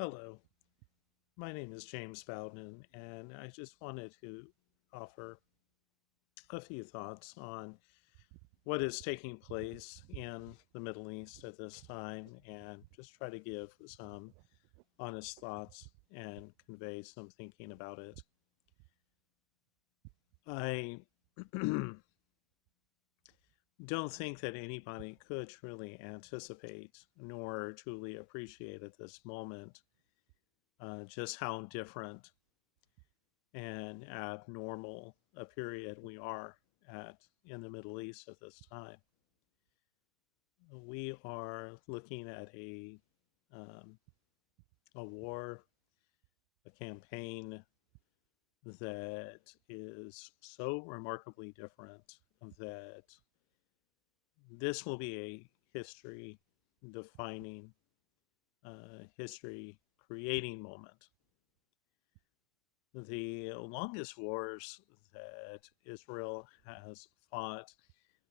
Hello, my name is James Bowden, and I just wanted to offer a few thoughts on what is taking place in the Middle East at this time and just try to give some honest thoughts and convey some thinking about it. I don't think that anybody could truly anticipate nor truly appreciate at this moment just how different and abnormal a period we are at in the Middle East at this time. We are looking at um, a war, a campaign that is so remarkably different that this will be a history defining, history creating moment. The longest wars that Israel has fought,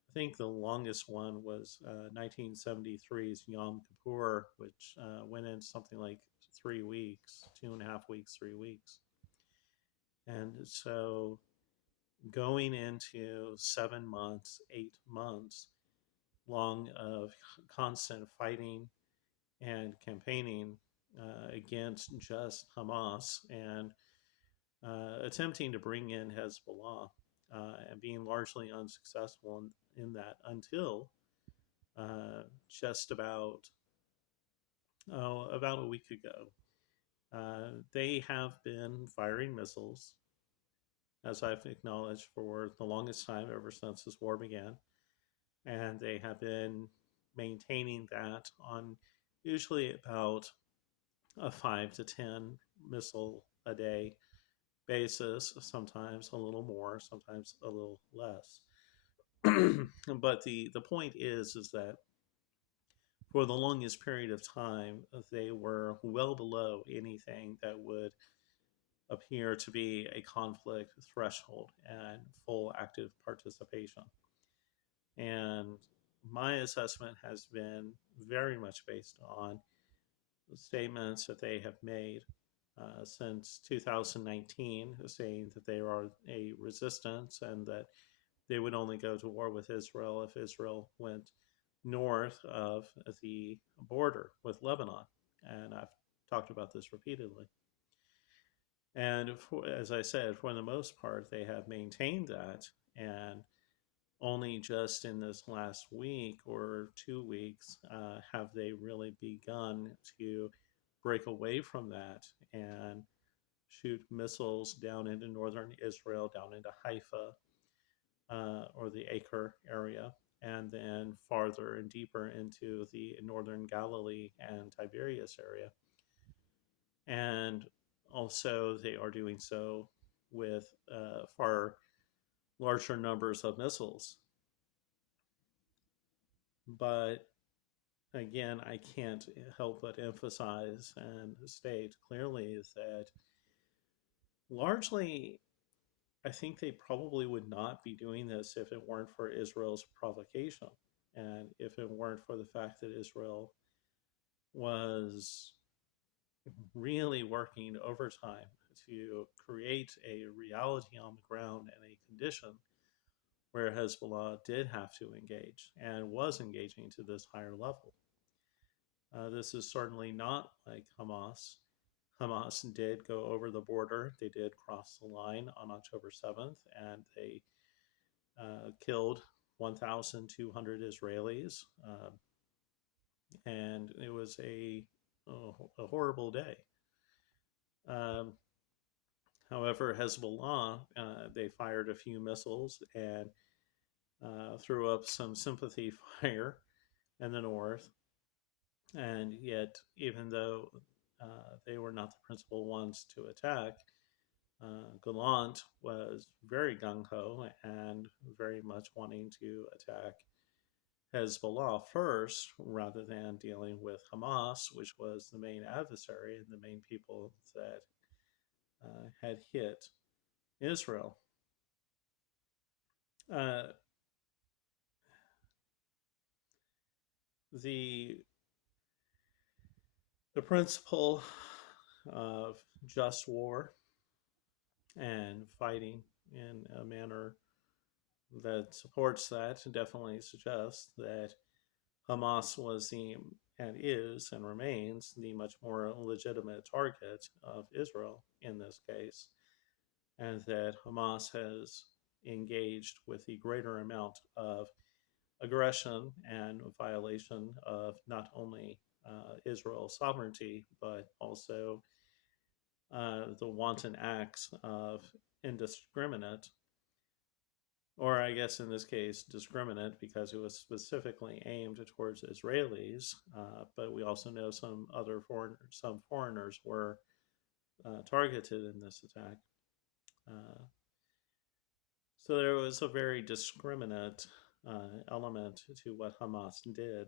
I think the longest one was 1973's Yom Kippur, which went in something like 3 weeks, 2.5 weeks, 3 weeks. And so going into 7 months, 8 months long of constant fighting and campaigning against just Hamas and attempting to bring in Hezbollah and being largely unsuccessful in that until just about a week ago. They have been firing missiles, as I've acknowledged, for the longest time ever since this war began, and they have been maintaining that on usually about a 5 to 10 missile a day basis, sometimes a little more, sometimes a little less. But the point is that for the longest period of time, they were well below anything that would appear to be a conflict threshold and full active participation. And my assessment has been very much based on the statements that they have made since 2019, saying that they are a resistance and that they would only go to war with Israel if Israel went north of the border with Lebanon. And I've talked about this repeatedly. And as I said, for the most part, they have maintained that. And only just in this last week or 2 weeks have they really begun to break away from that and shoot missiles down into northern Israel, down into Haifa or the Acre area, and then farther and deeper into the northern Galilee and Tiberias area. And also, they are doing so with far larger numbers of missiles. But again, I can't help but emphasize and state clearly that largely, I think they probably would not be doing this if it weren't for Israel's provocation and if it weren't for the fact that Israel was really working overtime to create a reality on the ground and a condition where Hezbollah did have to engage and was engaging to this higher level. This is certainly not like Hamas. Hamas did go over the border. They did cross the line on October 7th, and they killed 1,200 Israelis. And it was a horrible day. Um, However, Hezbollah, they fired a few missiles and threw up some sympathy fire in the north. And yet, even though they were not the principal ones to attack, Gallant was very gung ho and very much wanting to attack Hezbollah first rather than dealing with Hamas, which was the main adversary and the main people that had hit Israel. Uh, the the principal of just war and fighting in a manner that supports that definitely suggests that Hamas was the and is and remains the much more legitimate target of Israel in this case, and that Hamas has engaged with the greater amount of aggression and violation of not only Israel's sovereignty, but also the wanton acts of indiscriminate, or I guess in this case, discriminate because it was specifically aimed towards Israelis. But we also know some foreigners were targeted in this attack. Uh, so there was a very discriminate element to what Hamas did,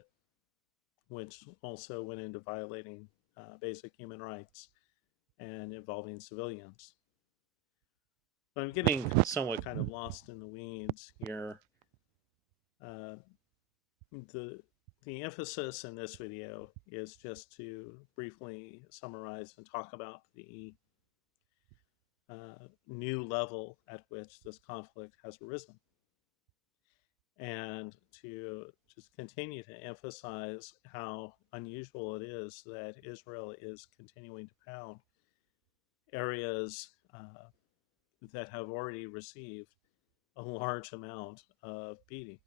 which also went into violating basic human rights and involving civilians. But I'm getting somewhat kind of lost in the weeds here. Uh, the the emphasis in this video is just to briefly summarize and talk about the new level at which this conflict has arisen, and to just continue to emphasize how unusual it is that Israel is continuing to pound areas that have already received a large amount of beating.